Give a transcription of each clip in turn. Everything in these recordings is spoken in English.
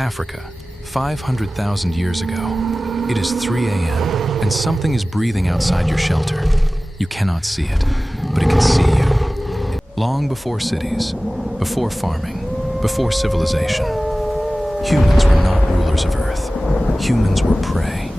Africa, 500,000 years ago. It is 3 a.m. and something is breathing outside your shelter. You cannot see it, but it can see you. Long before cities, before farming, before civilization, humans were not rulers of Earth. Humans were prey,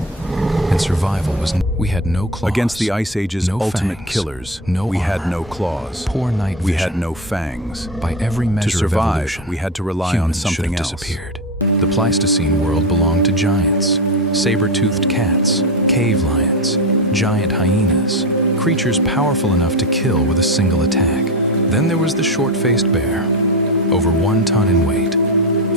and survival was. We had no claws. Against the Ice Age's no ultimate fangs, killers, no we had armor, no claws. poor night vision. We had no fangs. By every measure To survive, of evolution, we had to rely on humans something should have else. disappeared. The Pleistocene world belonged to giants, saber-toothed cats, cave lions, giant hyenas, creatures powerful enough to kill with a single attack. Then there was the short-faced bear, over 1 ton in weight,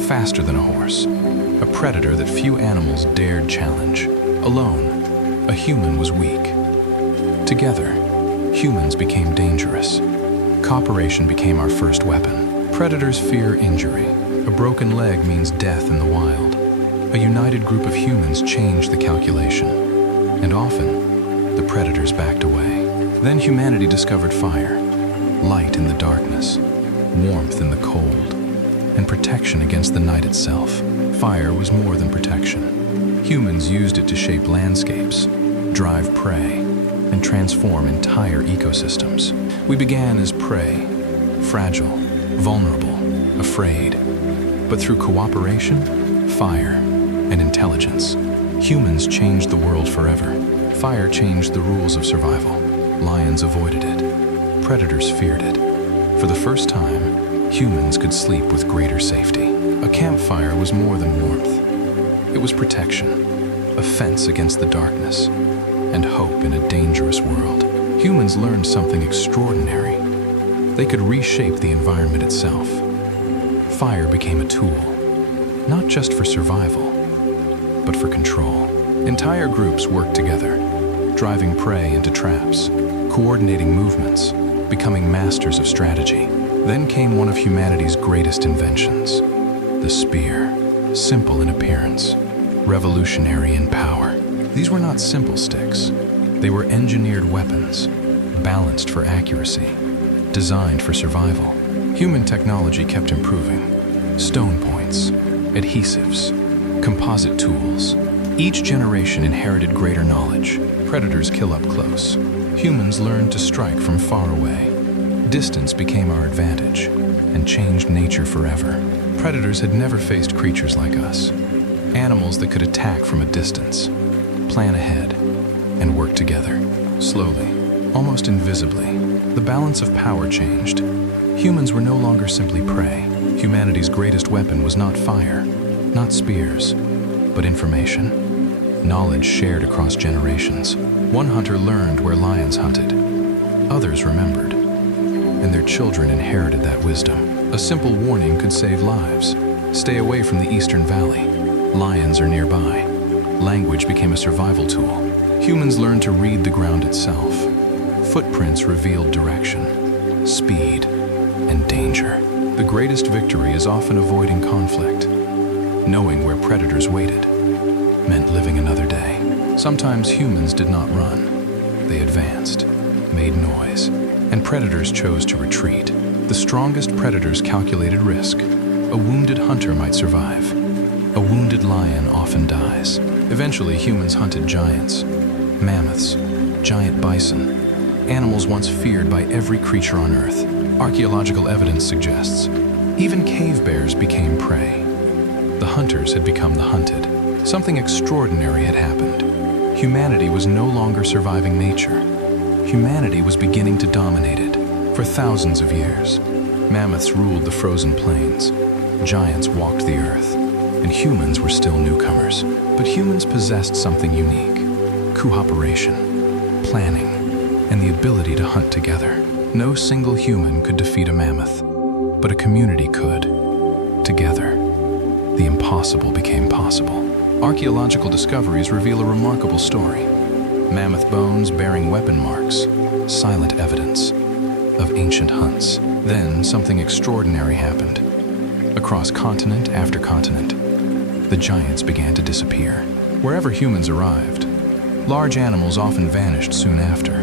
faster than a horse, a predator that few animals dared challenge. Alone, a human was weak. Together, humans became dangerous. Cooperation became our first weapon. Predators fear injury. A broken leg means death in the wild. A united group of humans changed the calculation, and often, the predators backed away. Then humanity discovered fire, light in the darkness, warmth in the cold, and protection against the night itself. Fire was more than protection. Humans used it to shape landscapes, drive prey, and transform entire ecosystems. We began as prey, fragile, vulnerable, afraid. But through cooperation, fire, and intelligence, humans changed the world forever. Fire changed the rules of survival. Lions avoided it. Predators feared it. For the first time, humans could sleep with greater safety. A campfire was more than warmth. It was protection, a fence against the darkness, and hope in a dangerous world. Humans learned something extraordinary. They could reshape the environment itself. Fire became a tool, not just for survival, but for control. Entire groups worked together, driving prey into traps, coordinating movements, becoming masters of strategy. Then came one of humanity's greatest inventions, the spear. Simple in appearance, revolutionary in power. These were not simple sticks. They were engineered weapons, balanced for accuracy, designed for survival. Human technology kept improving. Stone points, adhesives, composite tools. Each generation inherited greater knowledge. Predators kill up close. Humans learned to strike from far away. Distance became our advantage and changed nature forever. Predators had never faced creatures like us. Animals that could attack from a distance, plan ahead, and work together. Slowly, almost invisibly, the balance of power changed. Humans were no longer simply prey. Humanity's greatest weapon was not fire, not spears, but information. Knowledge shared across generations. One hunter learned where lions hunted. Others remembered, and their children inherited that wisdom. A simple warning could save lives. Stay away from the Eastern Valley. Lions are nearby. Language became a survival tool. Humans learned to read the ground itself. Footprints revealed direction, speed, and danger. The greatest victory is often avoiding conflict. Knowing where predators waited meant living another day. Sometimes humans did not run. They advanced, made noise, and predators chose to retreat. The strongest predators calculated risk. A wounded hunter might survive. A wounded lion often dies. Eventually, humans hunted giants, mammoths, giant bison, animals once feared by every creature on Earth. Archaeological evidence suggests even cave bears became prey. The hunters had become the hunted. Something extraordinary had happened. Humanity was no longer surviving nature. Humanity was beginning to dominate it. For thousands of years, mammoths ruled the frozen plains. Giants walked the earth, and humans were still newcomers. But humans possessed something unique: cooperation, planning, and the ability to hunt together. No single human could defeat a mammoth, but a community could. Together, the impossible became possible. Archaeological discoveries reveal a remarkable story. Mammoth bones bearing weapon marks, silent evidence of ancient hunts. Then something extraordinary happened. Across continent after continent, the giants began to disappear. Wherever humans arrived, large animals often vanished soon after.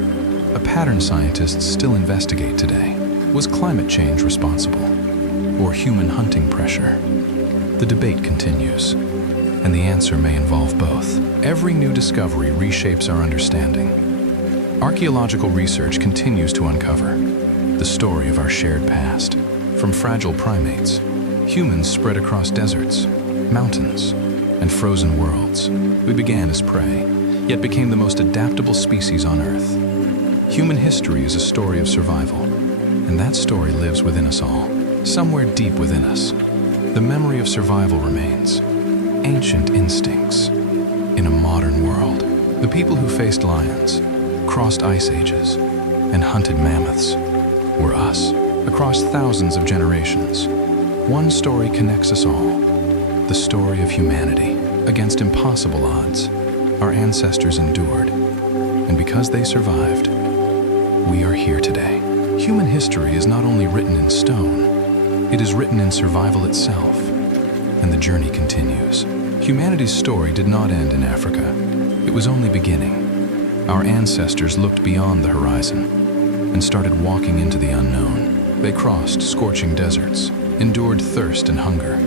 A pattern scientists still investigate today. Was climate change responsible? Or human hunting pressure? The debate continues, and the answer may involve both. Every new discovery reshapes our understanding. Archaeological research continues to uncover the story of our shared past. From fragile primates, humans spread across deserts, mountains, and frozen worlds. We began as prey, yet became the most adaptable species on Earth. Human history is a story of survival, and that story lives within us all. Somewhere deep within us, the memory of survival remains. Ancient instincts in a modern world. The people who faced lions, crossed ice ages, and hunted mammoths were us. Across thousands of generations, one story connects us all. The story of humanity. Against impossible odds, our ancestors endured, and because they survived, we are here today. Human history is not only written in stone, it is written in survival itself, and the journey continues. Humanity's story did not end in Africa. It was only beginning. Our ancestors looked beyond the horizon and started walking into the unknown. They crossed scorching deserts, endured thirst and hunger,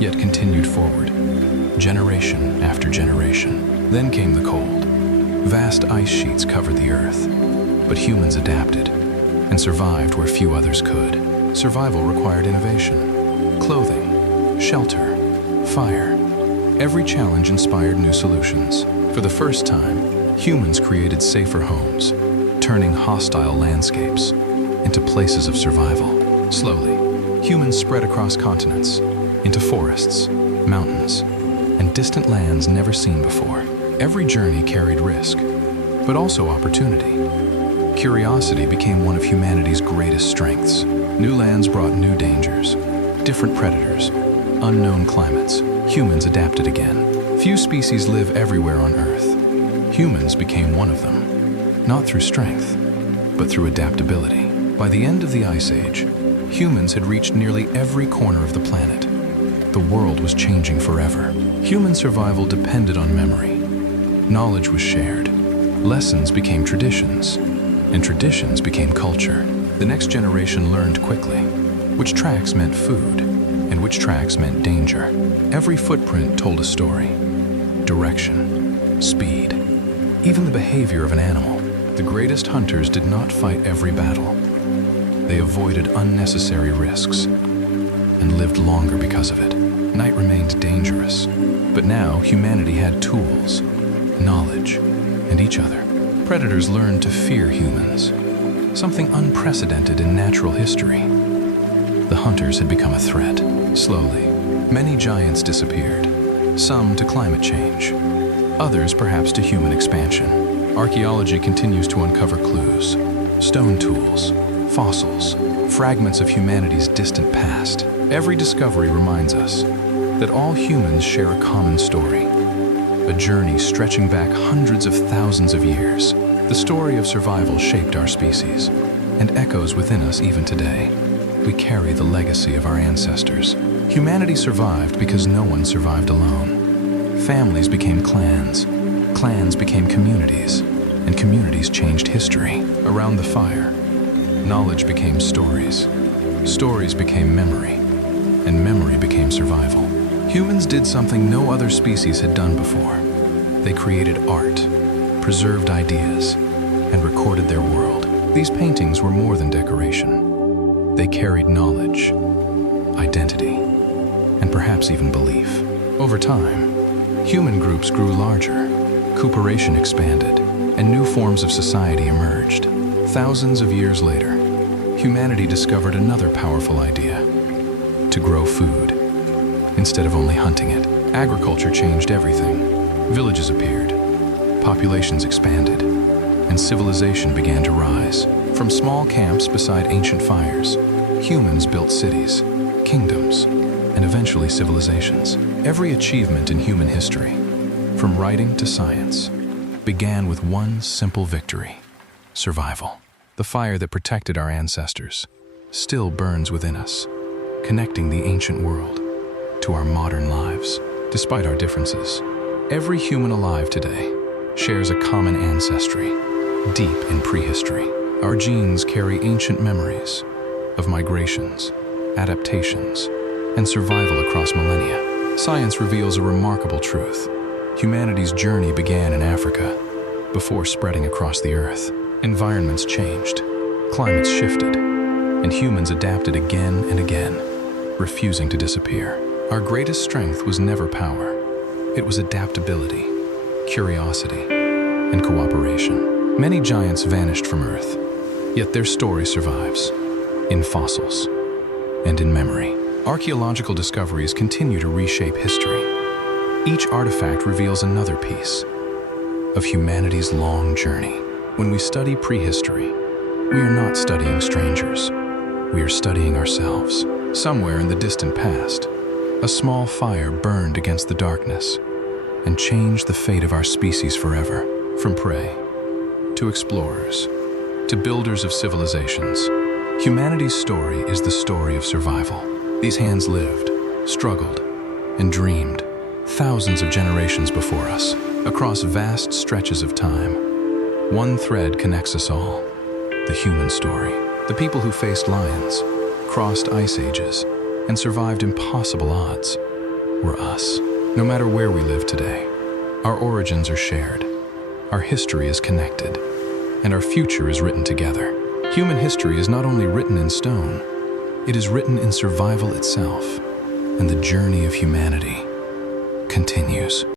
yet continued forward, generation after generation. Then came the cold. Vast ice sheets covered the earth, but humans adapted and survived where few others could. Survival required innovation, clothing, shelter, fire. Every challenge inspired new solutions. For the first time, humans created safer homes, turning hostile landscapes into places of survival. Slowly, humans spread across continents, into forests, mountains, and distant lands never seen before. Every journey carried risk, but also opportunity. Curiosity became one of humanity's greatest strengths. New lands brought new dangers, different predators, unknown climates. Humans adapted again. Few species live everywhere on Earth. Humans became one of them, not through strength, but through adaptability. By the end of the Ice Age, humans had reached nearly every corner of the planet. The world was changing forever. Human survival depended on memory. Knowledge was shared. Lessons became traditions, and traditions became culture. The next generation learned quickly which tracks meant food and which tracks meant danger. Every footprint told a story. Direction, speed, even the behavior of an animal. The greatest hunters did not fight every battle. They avoided unnecessary risks and lived longer because of it. Night remained dangerous, but now humanity had tools, knowledge, and each other. Predators learned to fear humans, something unprecedented in natural history. The hunters had become a threat. Slowly, many giants disappeared, some to climate change, others perhaps to human expansion. Archaeology continues to uncover clues, stone tools, fossils, fragments of humanity's distant past. Every discovery reminds us that all humans share a common story, a journey stretching back hundreds of thousands of years. The story of survival shaped our species and echoes within us even today. We carry the legacy of our ancestors. Humanity survived because no one survived alone. Families became clans, clans became communities, and communities changed history. Around the fire, knowledge became stories, stories became memory, and memory became survival. Humans did something no other species had done before. They created art, preserved ideas, and recorded their world. These paintings were more than decoration. They carried knowledge, identity, and perhaps even belief. Over time, human groups grew larger, cooperation expanded, and new forms of society emerged. Thousands of years later, humanity discovered another powerful idea: to grow food instead of only hunting it. Agriculture changed everything. Villages appeared, populations expanded, and civilization began to rise. From small camps beside ancient fires, humans built cities, kingdoms, and eventually civilizations. Every achievement in human history, from writing to science, began with one simple victory: survival. The fire that protected our ancestors still burns within us, connecting the ancient world to our modern lives. Despite our differences, every human alive today shares a common ancestry, deep in prehistory. Our genes carry ancient memories of migrations, adaptations, and survival across millennia. Science reveals a remarkable truth. Humanity's journey began in Africa, before spreading across the Earth. Environments changed, climates shifted, and humans adapted again and again, refusing to disappear. Our greatest strength was never power. It was adaptability, curiosity, and cooperation. Many giants vanished from Earth, yet their story survives, in fossils and in memory. Archaeological discoveries continue to reshape history. Each artifact reveals another piece of humanity's long journey. When we study prehistory, we are not studying strangers. We are studying ourselves. Somewhere in the distant past, a small fire burned against the darkness and changed the fate of our species forever. From prey to explorers to builders of civilizations, humanity's story is the story of survival. These hands lived, struggled, and dreamed thousands of generations before us. Across vast stretches of time, one thread connects us all: the human story. The people who faced lions, crossed ice ages, and survived impossible odds were us. No matter where we live today, our origins are shared, our history is connected, and our future is written together. Human history is not only written in stone, it is written in survival itself, and the journey of humanity continues.